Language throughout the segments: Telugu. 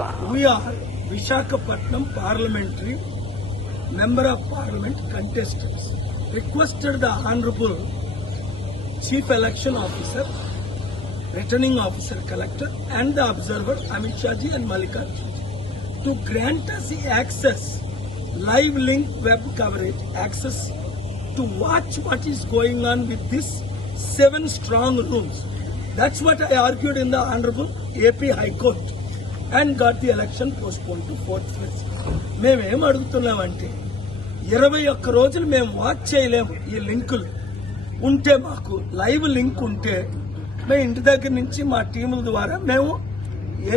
We are Visakhapatnam Parliamentary Member of Parliament contestants. Requested the Honorable Chief Election Officer, Returning Officer Collector and the Observer Amit Shah ji and Mallikarjun ji to grant us the access, live link web coverage, access to watch what is going on with these 7 strong rooms. That's what I argued in the Honorable AP High Court and got the election postponed to 4th phase. మేమేం అడుగుతున్నామంటే 21 రోజులు మేము వాచ్ చేయలేము. ఈ లింకులు ఉంటే మాకు లైవ్ లింక్ ఉంటే మేము ఇంటి దగ్గర నుంచి మా టీముల ద్వారా మేము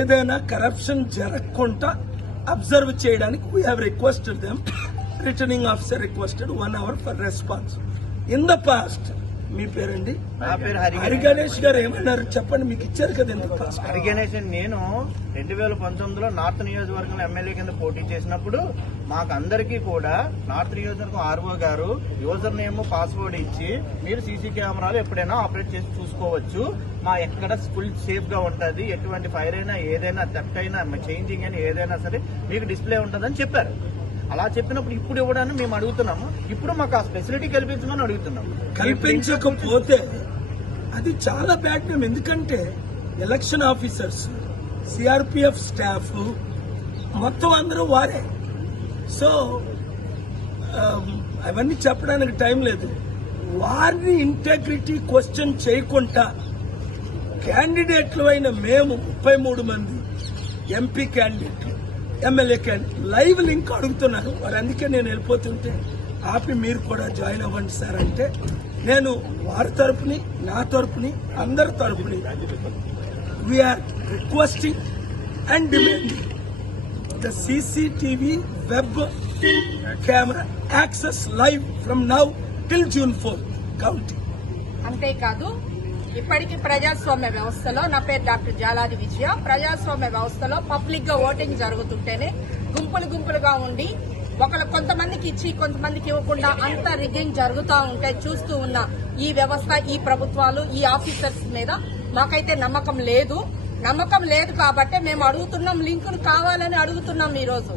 ఏదైనా కరప్షన్ జరగకుండా అబ్జర్వ్ చేయడానికి we have requested them. Returning officer requested 1 hour for response. In the past మీ పేరండి? నా పేరు హరి గణేష్ గారు ఏమన్నారు చెప్పండి, మీకు ఇచ్చారు కదా ఇంత పాస్ట్. హరి గణేష్ నేను 2019లో నార్త్ నియోజకవర్గంలో ఎమ్మెల్యే కింద పోటీ చేసినప్పుడు మాకు అందరికీ కూడా నార్త్ నియోజకవర్గం ఆర్ఓ గారు యూజర్ నేమ్ పాస్వర్డ్ ఇచ్చి మీరు సీసీ కెమెరాలు ఎప్పుడైనా ఆపరేట్ చేసి చూసుకోవచ్చు, మా ఎక్కడ ఫుల్ సేఫ్ గా ఉంటది, ఎటువంటి ఫైర్ అయినా ఏదైనా థెఫ్ట్ అయినా చేంజింగ్ అయినా ఏదైనా సరే మీకు డిస్ప్లే ఉంటుందని చెప్పారు. అలా చెప్పినప్పుడు ఇప్పుడు ఇవ్వడానికి మేము అడుగుతున్నాము. ఇప్పుడు మాకు ఆ ఫెసిలిటీ కల్పించమని అడుగుతున్నాము. కల్పించకపోతే అది చాలా బ్యాడ్ నేమ్. ఎందుకంటే ఎలక్షన్ ఆఫీసర్స్, సిఆర్పిఎఫ్ స్టాఫ్ మొత్తం అందరూ వారే. సో అవన్నీ చెప్పడానికి టైం లేదు. వారిని ఇంటెగ్రిటీ క్వశ్చన్ చేయకుండా క్యాండిడేట్లు అయిన మేము 33 మంది ఎంపీ క్యాండిడేట్లు, ఎమ్మెల్యే క్యాండిడేట్ లైవ్ లింక్ అడుగుతున్నారు. వారు అందుకే నేను వెళ్ళిపోతుంటే ఆపి మీరు కూడా జాయిన్ అవ్వండి సార్ అంటే నేను వారి తరపుని నా తరపుని అందరి తరపుని we are requesting and demanding the CCTV web camera access live from now till June 4th counting. అంతేకాదు ఇప్పటికీ ప్రజాస్వామ్య వ్యవస్థలో, నా పేరు డాక్టర్ జాలాది విజయ, ప్రజాస్వామ్య వ్యవస్థలో పబ్లిక్ గా ఓటింగ్ జరుగుతుంటేనే గుంపులుగా ఉండి కొంతమందికి ఇచ్చి కొంతమందికి ఇవ్వకుండా అంతా రిగ్గింగ్ జరుగుతూ ఉంటే చూస్తూ ఉన్న ఈ వ్యవస్థ, ఈ ప్రభుత్వాలు, ఈ ఆఫీసర్స్ మీద మాకైతే నమ్మకం లేదు కాబట్టి మేము అడుగుతున్నాం, లింకులు కావాలని అడుగుతున్నాం. ఈ రోజు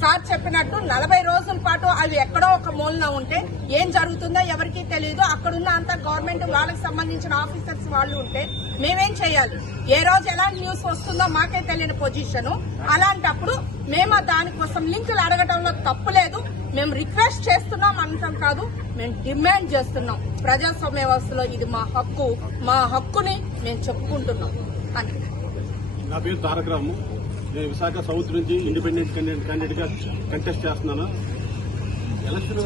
సార్ చెప్పినట్టు 40 రోజుల పాటు అవి ఎక్కడో ఒక మూలన ఉంటే ఏం జరుగుతుందో ఎవరికీ తెలియదు. అక్కడున్న అంత గవర్నమెంట్ వాళ్ళకి సంబంధించిన ఆఫీసర్స్ వాళ్ళు ఉంటే మేమేం చేయాలి? ఏ రోజు ఎలాంటి న్యూస్ వస్తుందో మాకే తెలియని పొజిషన్. అలాంటప్పుడు మేము దానికోసం లింకులు అడగటంలో తప్పు లేదు. మేము రిక్వెస్ట్ చేస్తున్నాం అనటం కాదు, మేము డిమాండ్ చేస్తున్నాం. ప్రజాస్వామ్య వ్యవస్థలో ఇది మా హక్కు, మా హక్కుని మేము చెప్పుకుంటున్నాం అని. నా పేరు తారక రాము. నేను విశాఖ సౌత్ నుంచి ఇండిపెండెంట్ క్యాండిడేట్ గా కంటెస్ట్ చేస్తున్నాను. ఎలక్షన్